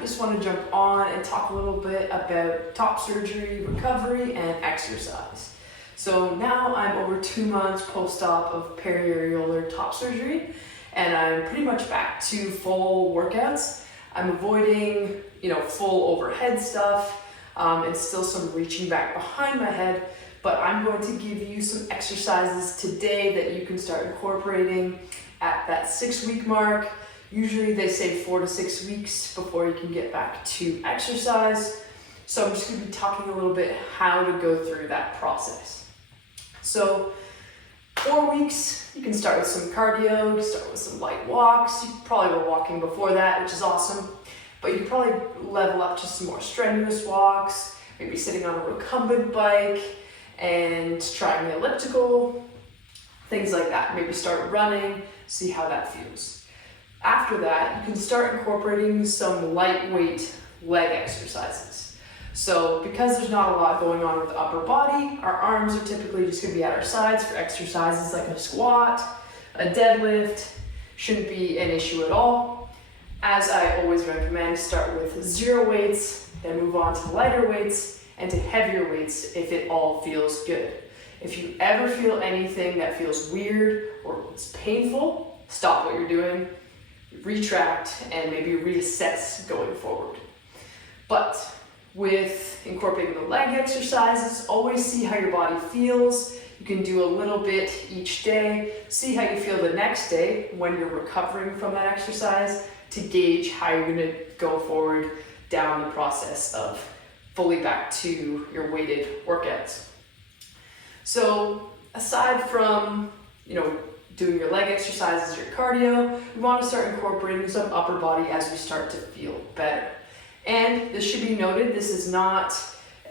just want to jump on and talk a little bit about top surgery, recovery, and exercise. So now I'm over 2 months post-op of periareolar top surgery, and I'm pretty much back to full workouts. I'm avoiding, full overhead stuff, and still some reaching back behind my head, but I'm going to give you some exercises today that you can start incorporating at that 6-week mark. Usually they say 4 to 6 weeks before you can get back to exercise. So I'm just going to be talking a little bit how to go through that process. So 4 weeks, you can start with some cardio, you can start with some light walks. You probably were walking before that, which is awesome. But you can probably level up to some more strenuous walks, maybe sitting on a recumbent bike and trying the elliptical, things like that. Maybe start running, see how that feels. After that, you can start incorporating some lightweight leg exercises. So because there's not a lot going on with the upper body, our arms are typically just going to be at our sides for exercises like a squat, a deadlift. Shouldn't be an issue at all. As I always recommend, start with 0 weights, then move on to lighter weights and to heavier weights if it all feels good. If you ever feel anything that feels weird or it's painful, stop what you're doing, retract, and maybe reassess going forward. But with incorporating the leg exercises, always see how your body feels. You can do a little bit each day, see how you feel the next day when you're recovering from that exercise to gauge how you're going to go forward down the process of fully back to your weighted workouts. So aside from, doing your leg exercises, your cardio, we want to start incorporating some upper body as we start to feel better. And this should be noted, this is not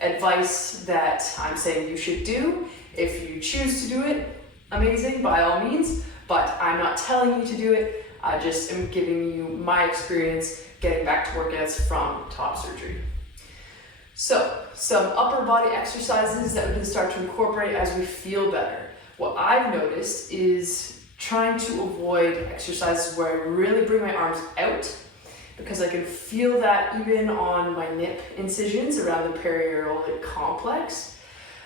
advice that I'm saying you should do. If you choose to do it, amazing, by all means, but I'm not telling you to do it. I just am giving you my experience getting back to workouts from top surgery. So, some upper body exercises that we can start to incorporate as we feel better. What I've noticed is trying to avoid exercises where I really bring my arms out, because I can feel that even on my nip incisions around the periareolar complex.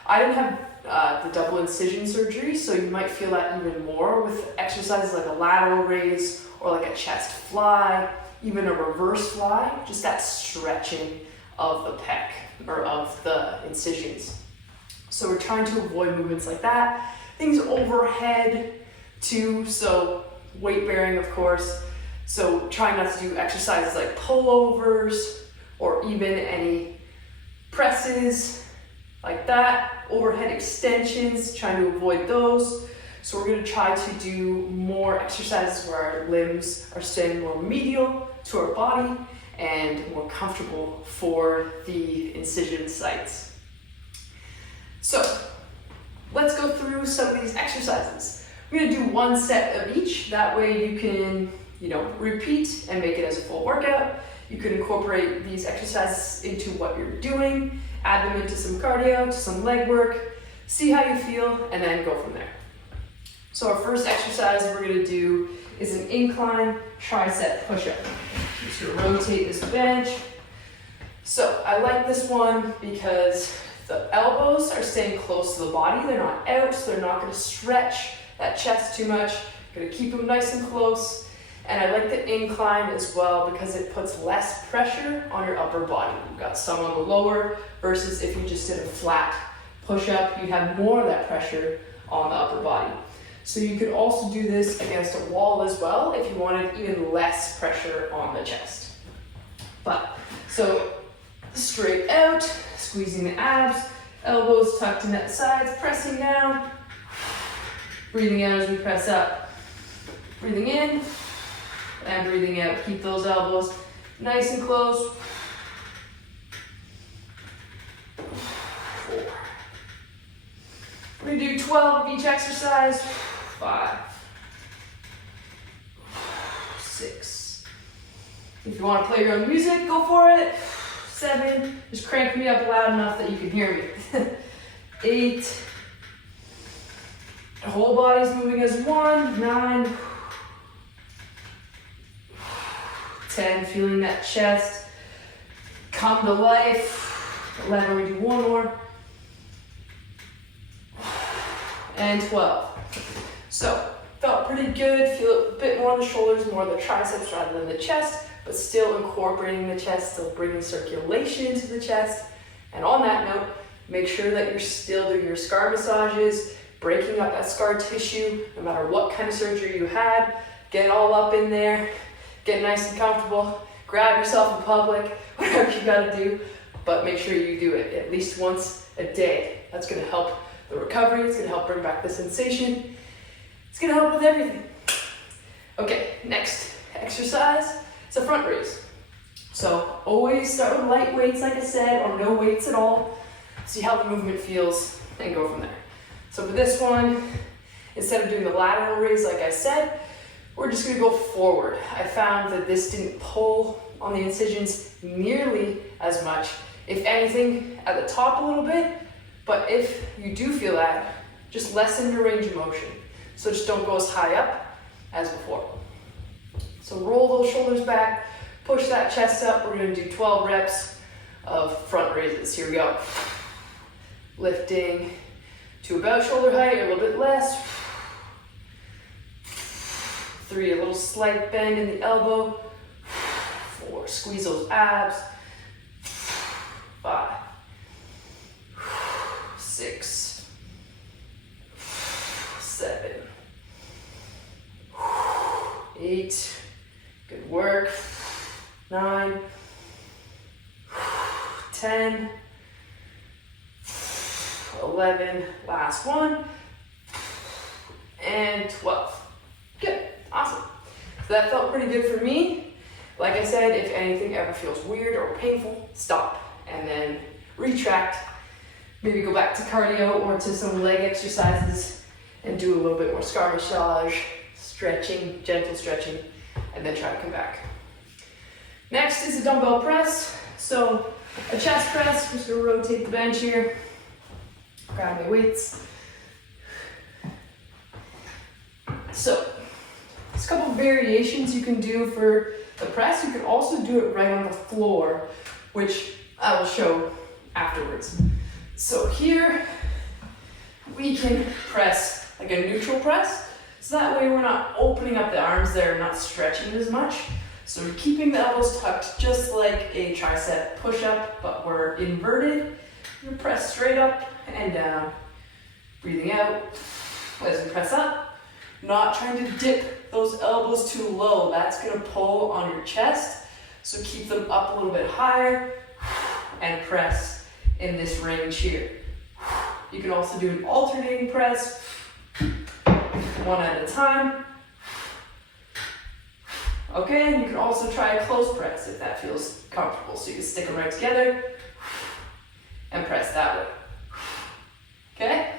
I didn't have the double incision surgery, so you might feel that even more with exercises like a lateral raise or like a chest fly, even a reverse fly, just that stretching of the pec or of the incisions. So we're trying to avoid movements like that. Things overhead too, so weight bearing, of course. So trying not to do exercises like pullovers or even any presses like that, overhead extensions, trying to avoid those. So we're going to try to do more exercises where our limbs are staying more medial to our body and more comfortable for the incision sites. So let's go through some of these exercises. We're going to do 1 set of each. That way you can, repeat and make it as a full workout. You can incorporate these exercises into what you're doing, add them into some cardio, to some leg work, see how you feel, and then go from there. So our first exercise we're going to do is an incline tricep push-up. Just going to rotate this bench. So I like this one because the elbows are staying close to the body. They're not out, so they're not going to stretch that chest too much. Going to keep them nice and close. And I like the incline as well because it puts less pressure on your upper body. You've got some on the lower versus if you just did a flat push-up, you'd have more of that pressure on the upper body. So you could also do this against a wall as well if you wanted even less pressure on the chest. So straight out, squeezing the abs, elbows tucked in at the sides, pressing down, breathing out as we press up, breathing in, and breathing out. Keep those elbows nice and close. 4. We're going to do 12 of each exercise. 5, 6. If you want to play your own music, go for it. 7. Just crank me up loud enough that you can hear me. 8. The whole body's moving as 1. 9. 10, feeling that chest. come to life. 11, we do one more. And 12. So, felt pretty good. Feel a bit more on the shoulders, more on the triceps rather than the chest, but still incorporating the chest, still bringing circulation into the chest. And on that note, make sure that you're still doing your scar massages, breaking up that scar tissue, no matter what kind of surgery you had. Get all up in there, get nice and comfortable, grab yourself in public, whatever you gotta do, but make sure you do it at least once a day. That's gonna help the recovery, it's gonna help bring back the sensation, it's gonna help with everything. Okay, next exercise, it's a front raise. So always start with light weights, like I said, or no weights at all. See how the movement feels and go from there. So for this one, instead of doing the lateral raise, like I said, we're just gonna go forward. I found that this didn't pull on the incisions nearly as much. If anything, at the top a little bit, but if you do feel that, just lessen your range of motion. So just don't go as high up as before. So roll those shoulders back, push that chest up. We're gonna do 12 reps of front raises. Here we go. Lifting to about shoulder height, or a little bit less. 3, a little slight bend in the elbow. 4, squeeze those abs. 5, 6, 7, 8, good work. 9, 10, 11, last one, and 12. Good, awesome. So that felt pretty good for me. Like I said, if anything ever feels weird or painful, stop and then retract. Maybe go back to cardio or to some leg exercises and do a little bit more scar massage, stretching, gentle stretching, and then try to come back. Next is a dumbbell press. So a chest press, I'm just gonna rotate the bench here. Grab my weights. So, there's a couple of variations you can do for the press. You can also do it right on the floor, which I will show afterwards. So here, we can press like a neutral press. So that way we're not opening up the arms there, not stretching as much. So we're keeping the elbows tucked just like a tricep push-up, but we're inverted. You press straight up and down, breathing out as we press up, not trying to dip those elbows too low. That's gonna pull on your chest, so keep them up a little bit higher and press in this range here. You can also do an alternating press, one at a time. Okay, and you can also try a close press if that feels comfortable. So you can stick them right together and press that way. Okay?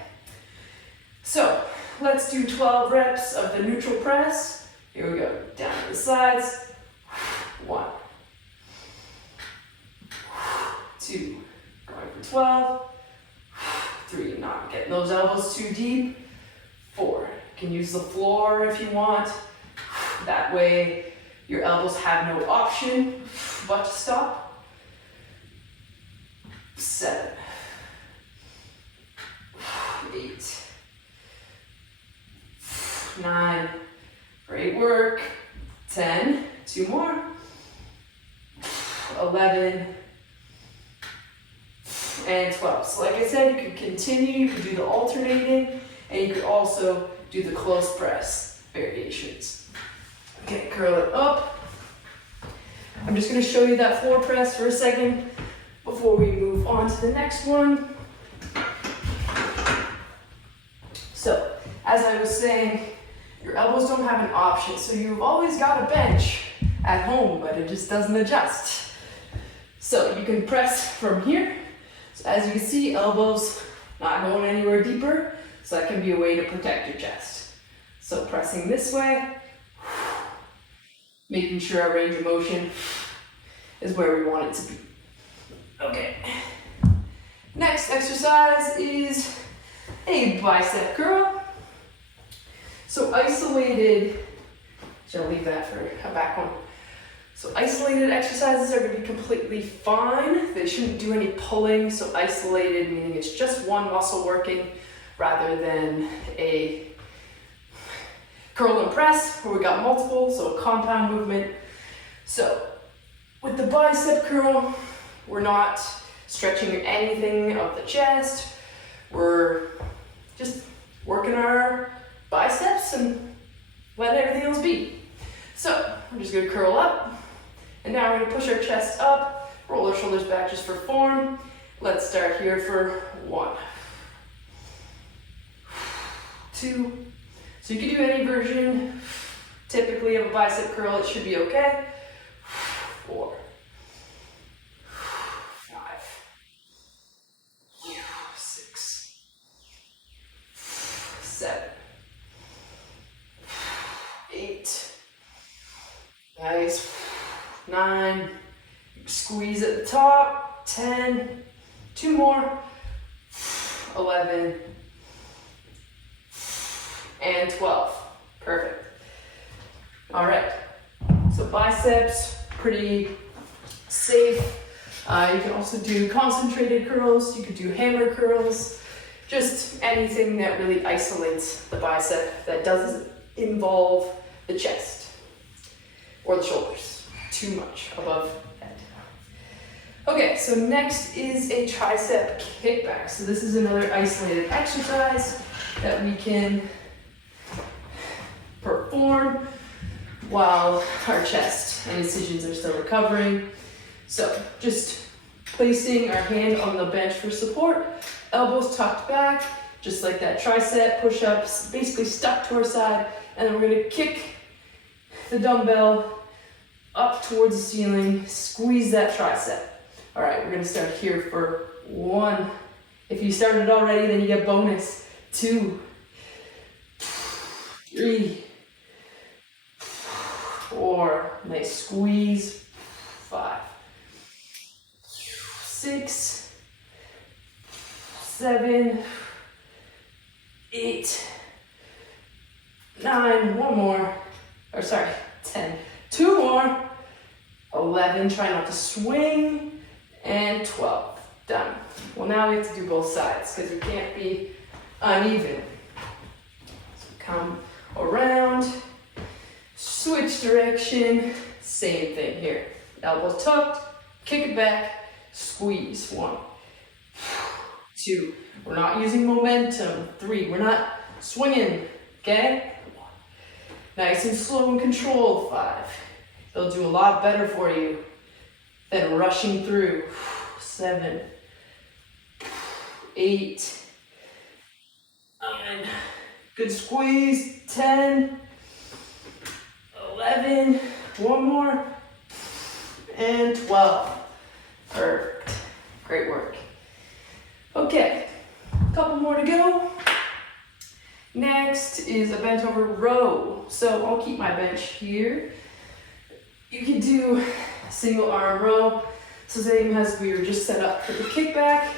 So let's do 12 reps of the neutral press. Here we go, down to the sides. 1, 2, going for 12. 3, not getting those elbows too deep. 4, you can use the floor if you want. That way your elbows have no option but to stop. 7, 8, 9, great work. 10, 2 more. 11, and 12. So like I said, you could continue, you could do the alternating, and you could also do the close press variations. Okay, curl it up. I'm just gonna show you that floor press for a second before we move on to the next one. So, as I was saying, your elbows don't have an option, so you've always got a bench at home, but it just doesn't adjust. So you can press from here. So as you can see, elbows not going anywhere deeper, so that can be a way to protect your chest. So pressing this way, making sure our range of motion is where we want it to be. Okay. Next exercise is a bicep curl. So isolated, should I leave that for a back one? So isolated exercises are going to be completely fine. They shouldn't do any pulling. So isolated meaning it's just one muscle working rather than a curl and press where we got multiple, so a compound movement. So with the bicep curl, we're not stretching anything of the chest. We're just working our biceps and letting everything else be. So we're just going to curl up. And now we're going to push our chest up, roll our shoulders back just for form. Let's start here for 1, 2. So you can do any version, typically of a bicep curl, it should be okay. 4, 5, 6, 7, 8. Nice. 9. Squeeze at the top. 10. 2 more. 11. And 12. Perfect. All right. So biceps, pretty safe. You can also do concentrated curls. You could do hammer curls. Just anything that really isolates the bicep that doesn't involve the chest or the shoulders too much above head. Okay, so next is a tricep kickback. So this is another isolated exercise that we can perform while our chest and incisions are still recovering. So just placing our hand on the bench for support, elbows tucked back, just like that tricep push-ups, basically stuck to our side, and then we're gonna kick the dumbbell up towards the ceiling, squeeze that tricep. All right, we're gonna start here for 1. If you started already, then you get bonus. 2, 3, 4, nice squeeze. 5, 6, 7, 8, 9, 1 more, 10, 2 more, 11, try not to swing, and 12, done. Well, now we have to do both sides because we can't be uneven. So come around, switch direction, same thing here. Elbows tucked, kick it back, squeeze. 1, 2, we're not using momentum. 3, we're not swinging, okay? Nice and slow and controlled. 5, they'll do a lot better for you than rushing through. 7, 8, 9, good squeeze. 10, 11, 1 more, and 12. Perfect. Great work. Okay, a couple more to go. Next is a bent over row. So I'll keep my bench here. You can do a single arm row. So same as we were just set up for the kickback.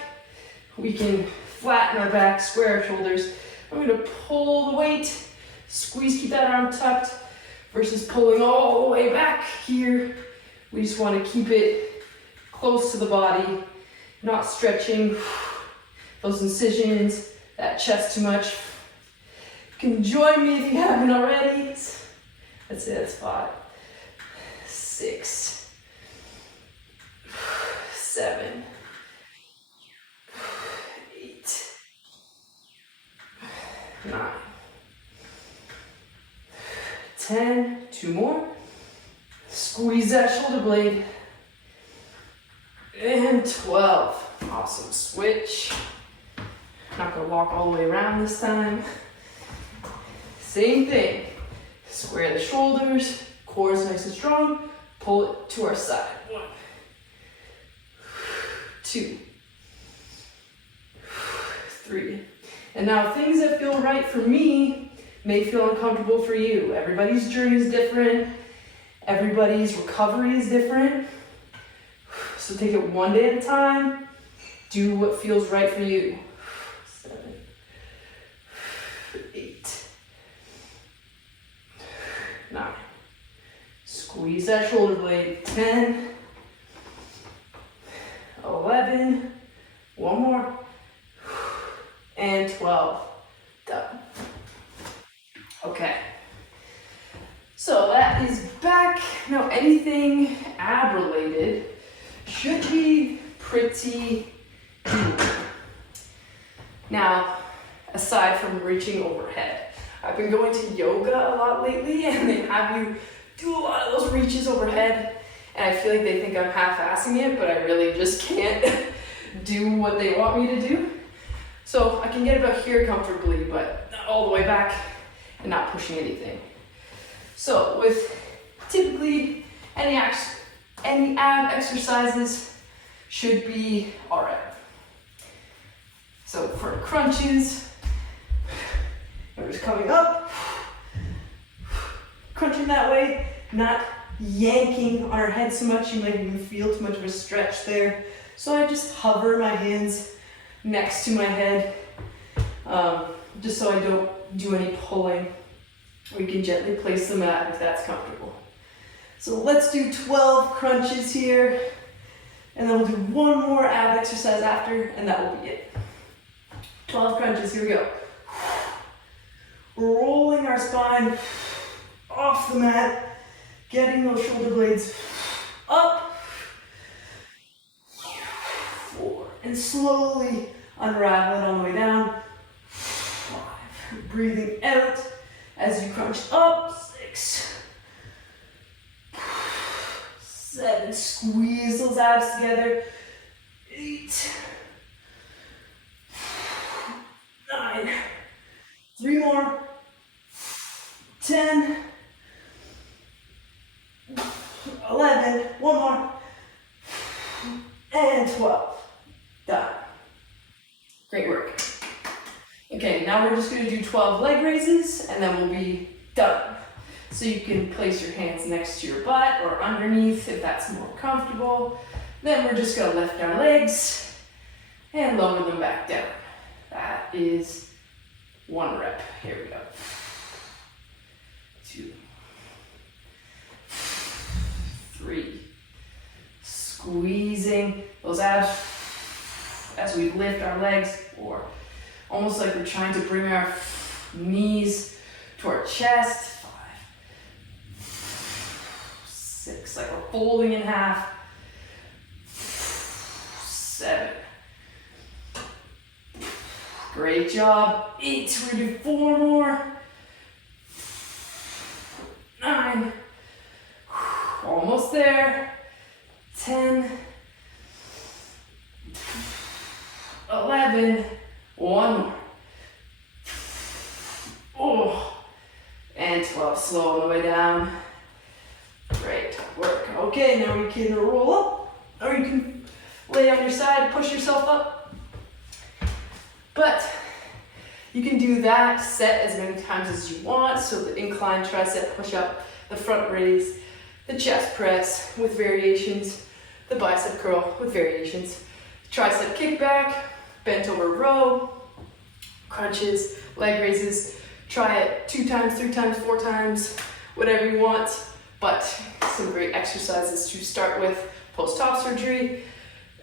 We can flatten our back, square our shoulders. I'm gonna pull the weight, squeeze, keep that arm tucked, versus pulling all the way back here. We just wanna keep it close to the body, not stretching those incisions, that chest too much. You can join me if you haven't already. That's it, that's 5, 6, 7, 8, 9, 10, 2 more. Squeeze that shoulder blade. And 12. Awesome. Switch. Not gonna walk all the way around this time. Same thing. Square the shoulders, core is nice and strong. Pull it to our side. 1, 2, 3. And now things that feel right for me may feel uncomfortable for you. Everybody's journey is different. Everybody's recovery is different. So take it one day at a time. Do what feels right for you. 7, 8, 9. Squeeze. Squeeze that shoulder blade. 10, 11, one more, and 12. Done. Okay. So that is back. Now anything ab related should be pretty doable. Now, aside from reaching overhead, I've been going to yoga a lot lately, and they have you do a lot of those reaches overhead, and I feel like they think I'm half-assing it, but I really just can't do what they want me to do. So I can get about here comfortably, but not all the way back and not pushing anything. So with typically any ab exercises should be all right. So for crunches, we're just coming up, crunching that way, not yanking on our head so much. You might even feel too much of a stretch there. So I just hover my hands next to my head, just so I don't do any pulling. We can gently place them out if that's comfortable. So let's do 12 crunches here, and then we'll do one more ab exercise after, and that will be it. 12 crunches, here we go. Rolling our spine off the mat, getting those shoulder blades up. 4, and slowly unravel it on the way down. 5, breathing out as you crunch up. 6, 7, squeeze those abs together. 8, 9, 3 more. 10, 11, one more, and 12. Done. Great work. Okay, now we're just going to do 12 leg raises, and then we'll be done. So you can place your hands next to your butt or underneath if that's more comfortable. Then we're just going to lift our legs and lower them back down. That is 1 rep. Here we go. 2, 3. Squeezing those abs as we lift our legs, or almost like we're trying to bring our knees to our chest. 5, 6, like we're folding in half. 7. Great job. 8, we're gonna do 4 more. 9, almost there. 10, 11, one more. Oh, and 12, slow on the way down. Great work. Okay, now we can roll up, or you can lay on your side, push yourself up. But you can do that set as many times as you want. So the incline tricep push-up, the front raise, the chest press with variations, the bicep curl with variations, tricep kickback, bent over row, crunches, leg raises. Try it 2 times, 3 times, 4 times, whatever you want. But some great exercises to start with post-op surgery.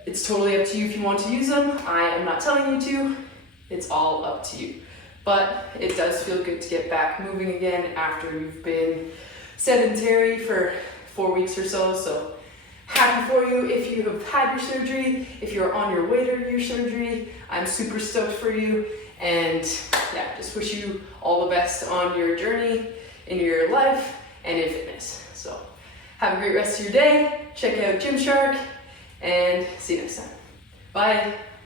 It's totally up to you if you want to use them. I am not telling you to. It's all up to you. But it does feel good to get back moving again after you've been sedentary for 4 weeks or so. So happy for you if you have had your surgery, if you're on your way to your surgery. I'm super stoked for you, and yeah, just wish you all the best on your journey in your life and in fitness. So have a great rest of your day. Check out Gymshark, and see you next time. Bye.